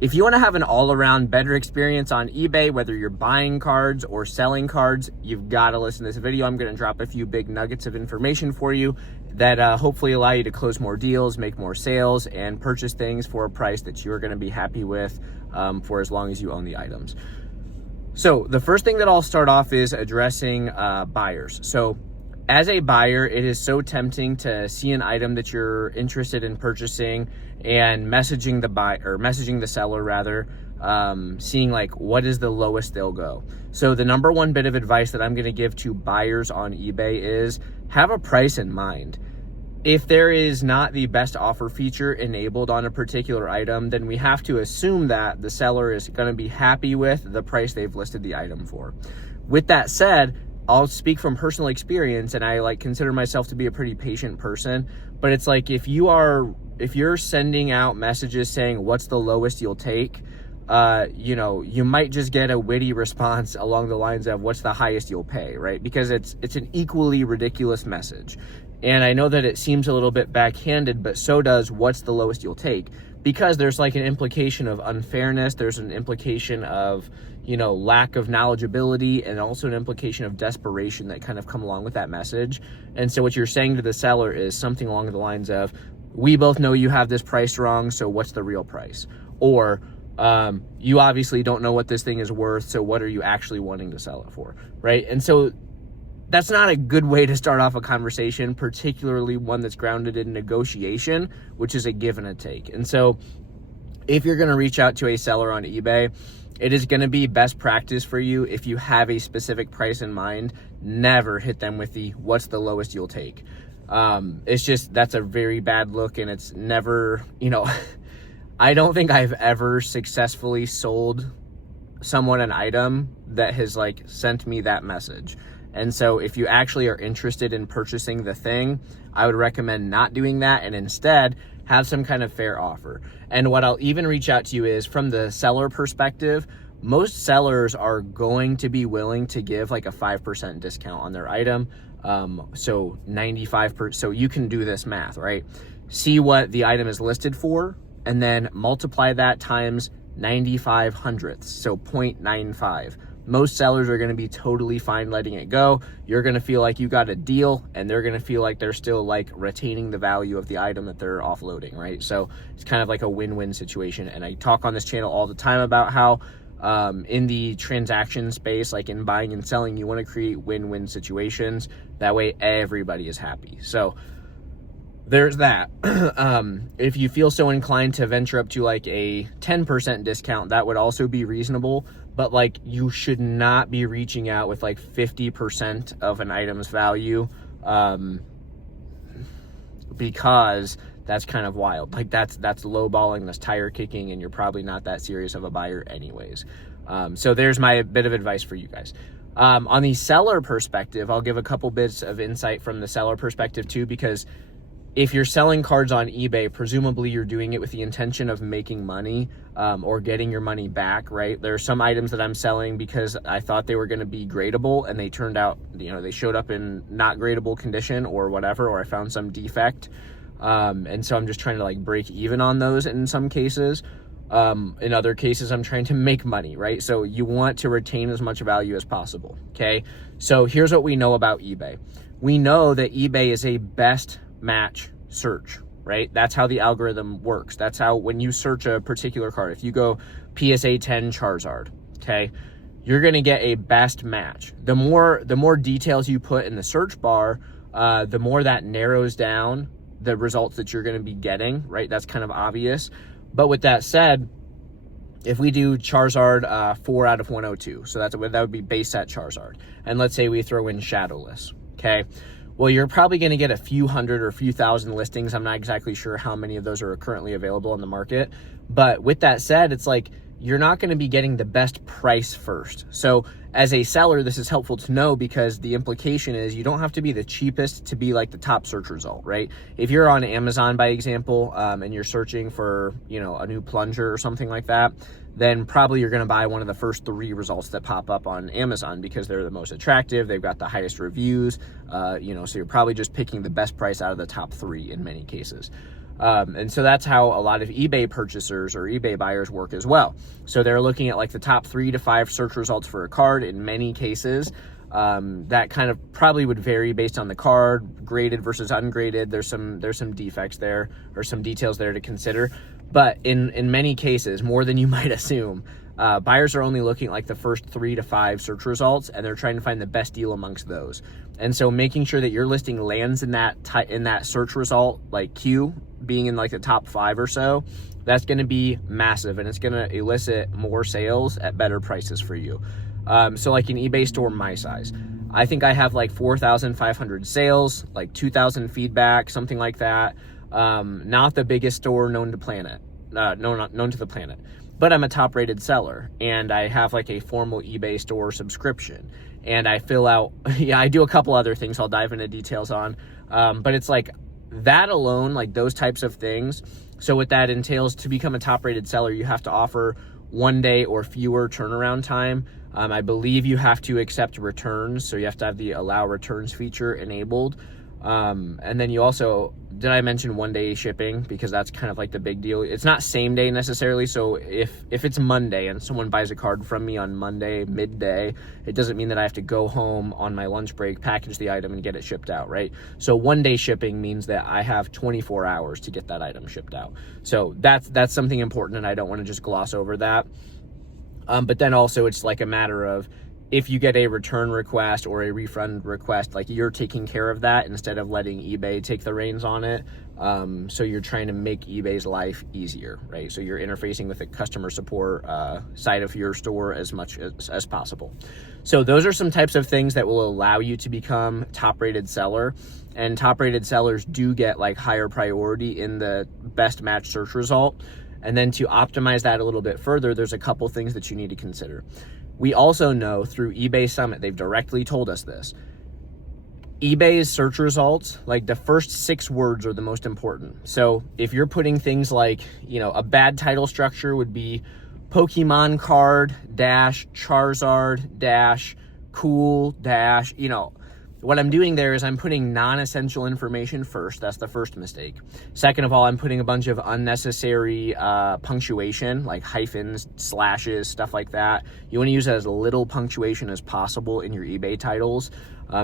If you want to have an all-around better experience on eBay, whether you're buying cards or selling cards, you've got to listen to this video. I'm going to drop a few big nuggets of information for you that hopefully allow you to close more deals, make more sales, and purchase things for a price that you're going to be happy with for as long as you own the items. So the first thing that I'll start off is addressing buyers. So as a buyer, it is so tempting to see an item that you're interested in purchasing and messaging the seller rather, seeing like what is the lowest they'll go. So the number one bit of advice that I'm going to give to buyers on eBay is have a price in mind. If there is not the best offer feature enabled on a particular item, then we have to assume that the seller is going to be happy with the price they've listed the item for. With that said, I'll speak from personal experience, and I consider myself to be a pretty patient person, but it's like if you're sending out messages saying what's the lowest you'll take, you might just get a witty response along the lines of what's the highest you'll pay, right? Because it's an equally ridiculous message. And I know that it seems a little bit backhanded, but so does what's the lowest you'll take, because there's like an implication of unfairness. There's an implication of, lack of knowledgeability, and also an implication of desperation that kind of come along with that message. And so what you're saying to the seller is something along the lines of, we both know you have this price wrong, so what's the real price? Or, you obviously don't know what this thing is worth, so what are you actually wanting to sell it for, right? And so that's not a good way to start off a conversation, particularly one that's grounded in negotiation, which is a give and a take. And so if you're going to reach out to a seller on eBay, it is going to be best practice for you, if you have a specific price in mind, never hit them with the what's the lowest you'll take. It's just, that's a very bad look, and it's never, I don't think I've ever successfully sold someone an item that has sent me that message. And so if you actually are interested in purchasing the thing, I would recommend not doing that, and instead have some kind of fair offer. And what I'll even reach out to you is, from the seller perspective, most sellers are going to be willing to give a 5% discount on their item. So 95%, so you can do this math, right? See what the item is listed for, and then multiply that times 95 hundredths, so 0.95. Most sellers are going to be totally fine letting it go. You're going to feel like you got a deal, and they're going to feel like they're still retaining the value of the item that they're offloading, right? So it's kind of like a win-win situation. And I talk on this channel all the time about how in the transaction space, in buying and selling, you want to create win-win situations. That way everybody is happy. So there's that. If you feel so inclined to venture up to a 10% discount, that would also be reasonable. But you should not be reaching out with 50% of an item's value, because that's kind of wild. That's lowballing, that's tire kicking, and you're probably not that serious of a buyer anyways. So there's my bit of advice for you guys. On the seller perspective, I'll give a couple bits of insight from the seller perspective too, because if you're selling cards on eBay, presumably you're doing it with the intention of making money, or getting your money back, right? There are some items that I'm selling because I thought they were going to be gradable, and they turned out, they showed up in not gradable condition or whatever, or I found some defect. And so I'm just trying to break even on those in some cases. In other cases, I'm trying to make money, right? So you want to retain as much value as possible, okay? So here's what we know about eBay. We know that eBay is a best match search, right? That's how the algorithm works. That's how, when you search a particular card, if you go PSA 10 Charizard, okay, you're going to get a best match. The more details you put in the search bar, the more that narrows down the results that you're going to be getting, right? That's kind of obvious. But with that said, if we do Charizard 4 out of 102, so that would be base set Charizard, and let's say we throw in Shadowless, okay? Well, you're probably going to get a few hundred or a few thousand listings. I'm not exactly sure how many of those are currently available on the market. But with that said, it's you're not going to be getting the best price first. So as a seller, this is helpful to know, because the implication is you don't have to be the cheapest to be the top search result, right? If you're on Amazon, by example, and you're searching for, a new plunger or something like that, then probably you're going to buy one of the first 3 results that pop up on Amazon, because they're the most attractive. They've got the highest reviews, so you're probably just picking the best price out of the top 3 in many cases. And so that's how a lot of eBay purchasers or eBay buyers work as well. So they're looking at like the top 3 to 5 search results for a card in many cases. That kind of probably would vary based on the card, graded versus ungraded. There's some defects there or some details there to consider. But in many cases, more than you might assume, buyers are only looking at like the first 3 to 5 search results, and they're trying to find the best deal amongst those. And so making sure that your listing lands in that search result like queue, being in like the top 5 or so, that's going to be massive, and it's going to elicit more sales at better prices for you. So like an eBay store my size, I think I have like 4,500 sales, like 2,000 feedback, something like that. Not the biggest store known to the planet, but I'm a top rated seller, and I have like a formal eBay store subscription, and I fill out, I do a couple other things I'll dive into details on. But it's like that alone, like those types of things. So what that entails, to become a top rated seller, you have to offer 1 day or fewer turnaround time. I believe you have to accept returns, so you have to have the allow returns feature enabled. And then you also, did I mention 1 day shipping? Because that's kind of like the big deal. It's not same day necessarily. So if it's Monday and someone buys a card from me on Monday midday, it doesn't mean that I have to go home on my lunch break, package the item, and get it shipped out, right? So 1 day shipping means that I have 24 hours to get that item shipped out. So that's something important, and I don't want to just gloss over that. But then also it's like a matter of, if you get a return request or a refund request, like you're taking care of that instead of letting eBay take the reins on it. So you're trying to make eBay's life easier, right? So you're interfacing with the customer support side of your store as much as possible. So those are some types of things that will allow you to become top rated seller. And top rated sellers do get like higher priority in the best match search result. And then to optimize that a little bit further, there's a couple things that you need to consider. We also know through eBay Summit, they've directly told us this. eBay's search results, like the first 6 words are the most important. So if you're putting things like, a bad title structure would be Pokemon card dash Charizard dash cool dash, what I'm doing there is I'm putting non-essential information first. That's the first mistake. Second of all, I'm putting a bunch of unnecessary punctuation, like hyphens, slashes, stuff like that. You want to use as little punctuation as possible in your eBay titles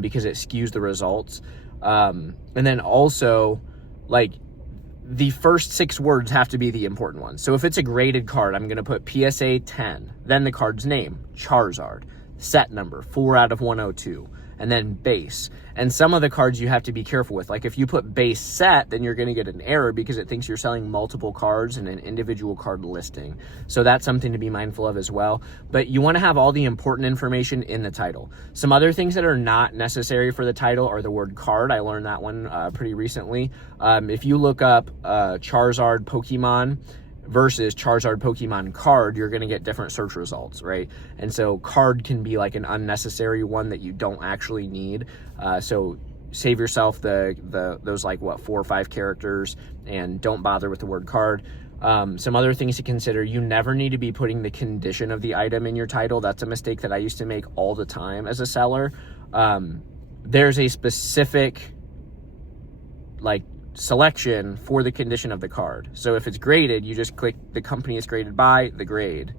because it skews the results. And then also, like, the first 6 words have to be the important ones. So if it's a graded card, I'm going to put PSA 10, then the card's name, Charizard, set number, 4 out of 102. And then base. And some of the cards you have to be careful with. Like if you put base set, then you're going to get an error because it thinks you're selling multiple cards in an individual card listing. So that's something to be mindful of as well. But you want to have all the important information in the title. Some other things that are not necessary for the title are the word card. I learned that one pretty recently. If you look up Charizard Pokemon versus Charizard Pokemon card, you're going to get different search results, right? And so card can be like an unnecessary one that you don't actually need. So save yourself those like 4 or 5 characters and don't bother with the word card. Some other things to consider: you never need to be putting the condition of the item in your title. That's a mistake that I used to make all the time as a seller. There's a specific selection for the condition of the card. So if it's graded, you just click the company it's graded by, the grade,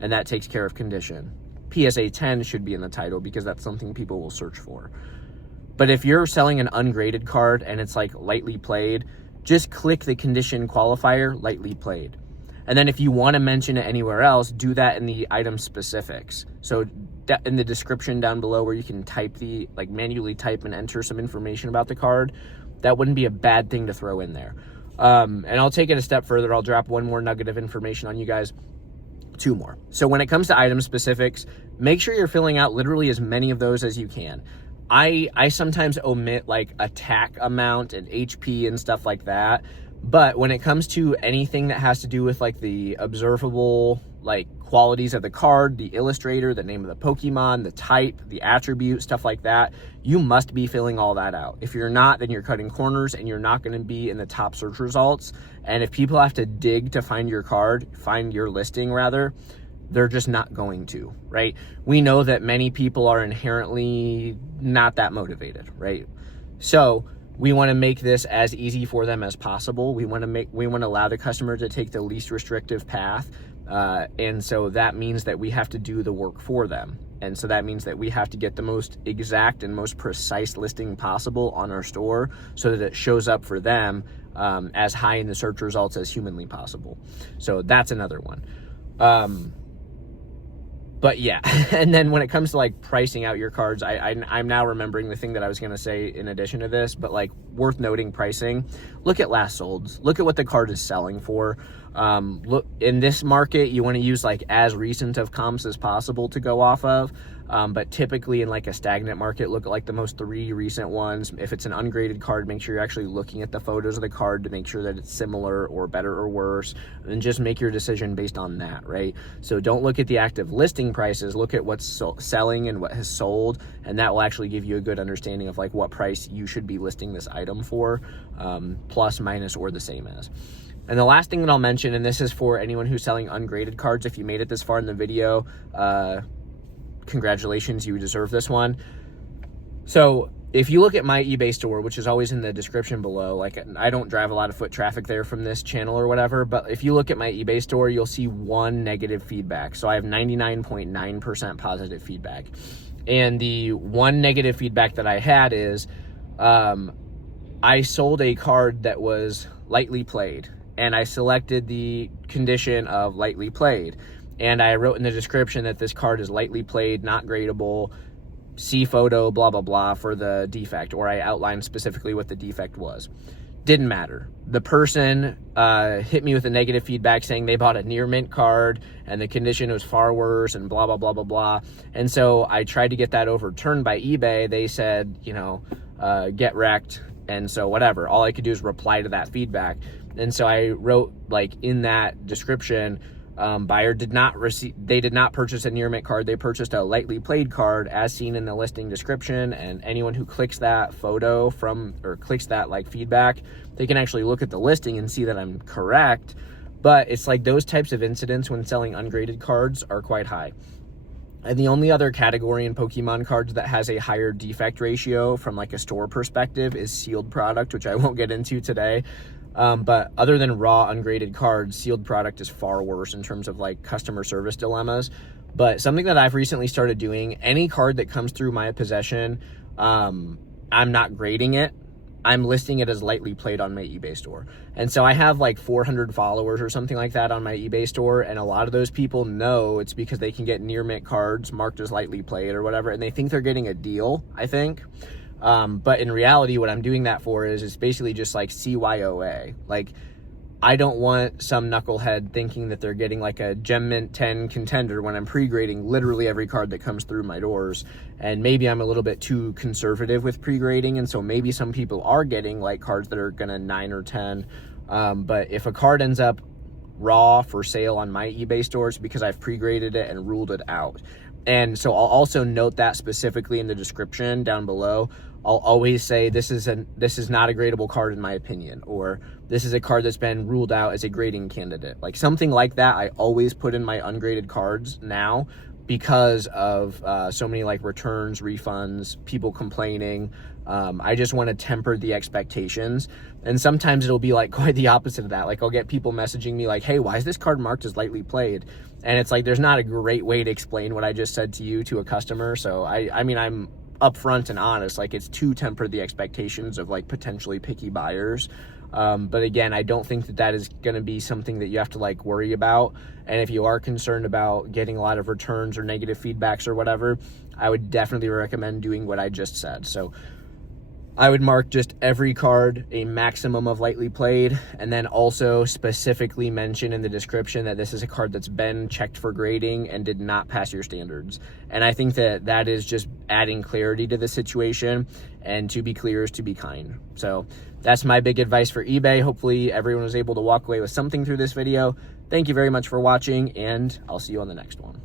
and that takes care of condition. PSA 10 should be in the title because that's something people will search for. But if you're selling an ungraded card and it's like lightly played, just click the condition qualifier, lightly played. And then if you want to mention it anywhere else, do that in the item specifics. So in the description down below where you can type manually type and enter some information about the card, that wouldn't be a bad thing to throw in there. And I'll take it a step further. I'll drop one more nugget of information on you guys. 2 more. So when it comes to item specifics, make sure you're filling out literally as many of those as you can. I sometimes omit like attack amount and HP and stuff like that. But when it comes to anything that has to do with like the observable qualities of the card, the illustrator, the name of the Pokemon, the type, the attribute, stuff like that, you must be filling all that out. If you're not, then you're cutting corners and you're not going to be in the top search results. And if people have to dig to find your listing rather, they're just not going to, right? We know that many people are inherently not that motivated, right? So we want to make this as easy for them as possible. We want to allow the customer to take the least restrictive path. And so that means that we have to do the work for them. And so that means that we have to get the most exact and most precise listing possible on our store so that it shows up for them as high in the search results as humanly possible. So that's another one. But yeah, and then when it comes to like pricing out your cards, I'm now remembering the thing that I was going to say in addition to this, but like worth noting pricing, look at last solds, look at what the card is selling for. Look in this market, you want to use like as recent of comps as possible to go off of. But typically in like a stagnant market, look at like the most 3 recent ones. If it's an ungraded card, make sure you're actually looking at the photos of the card to make sure that it's similar or better or worse, and just make your decision based on that, right? So don't look at the active listing prices, look at what's selling and what has sold, and that will actually give you a good understanding of like what price you should be listing this item for, plus, minus, or the same as. And the last thing that I'll mention, and this is for anyone who's selling ungraded cards, if you made it this far in the video, congratulations, you deserve this one. So if you look at my eBay store, which is always in the description below, like I don't drive a lot of foot traffic there from this channel or whatever, but if you look at my eBay store, you'll see 1 negative feedback. So I have 99.9% positive feedback. And the 1 negative feedback that I had is I sold a card that was lightly played, and I selected the condition of lightly played. And I wrote in the description that this card is lightly played, not gradable, see photo, blah, blah, blah for the defect, or I outlined specifically what the defect was. Didn't matter. The person hit me with a negative feedback saying they bought a near mint card and the condition was far worse and blah, blah, blah, blah, blah. And so I tried to get that overturned by eBay. They said, you know, get wrecked. And so whatever, all I could do is reply to that feedback. And so I wrote like in that description, buyer did not purchase a near mint card. They purchased a lightly played card as seen in the listing description. And anyone who clicks that photo or clicks that like feedback, they can actually look at the listing and see that I'm correct. But it's like those types of incidents when selling ungraded cards are quite high. And the only other category in Pokemon cards that has a higher defect ratio from like a store perspective is sealed product, which I won't get into today. But other than raw ungraded cards, sealed product is far worse in terms of like customer service dilemmas. But something that I've recently started doing, any card that comes through my possession, I'm not grading it. I'm listing it as lightly played on my eBay store. And so I have like 400 followers or something like that on my eBay store. And a lot of those people know it's because they can get near mint cards marked as lightly played or whatever. And they think they're getting a deal, I think. But in reality, what I'm doing that for is it's basically just like CYOA. Like, I don't want some knucklehead thinking that they're getting like a Gem Mint 10 contender when I'm pre-grading literally every card that comes through my doors. And maybe I'm a little bit too conservative with pre-grading. And so maybe some people are getting like cards that are gonna 9 or 10. But if a card ends up raw for sale on my eBay stores because I've pre-graded it and ruled it out. And so I'll also note that specifically in the description down below. I'll always say this is not a gradable card in my opinion, or this is a card that's been ruled out as a grading candidate. Like something like that I always put in my ungraded cards now because of so many like returns, refunds, people complaining. I just want to temper the expectations. And sometimes it'll be like quite the opposite of that. Like I'll get people messaging me like, hey, why is this card marked as lightly played? And it's like, there's not a great way to explain what I just said to you to a customer. So I mean, I'm upfront and honest, like it's to temper the expectations of like potentially picky buyers. But again, I don't think that is going to be something that you have to like worry about. And if you are concerned about getting a lot of returns or negative feedbacks or whatever, I would definitely recommend doing what I just said. So I would mark just every card a maximum of lightly played, and then also specifically mention in the description that this is a card that's been checked for grading and did not pass your standards. And I think that is just adding clarity to the situation, and to be clear is to be kind. So that's my big advice for eBay. Hopefully everyone was able to walk away with something through this video. Thank you very much for watching, and I'll see you on the next one.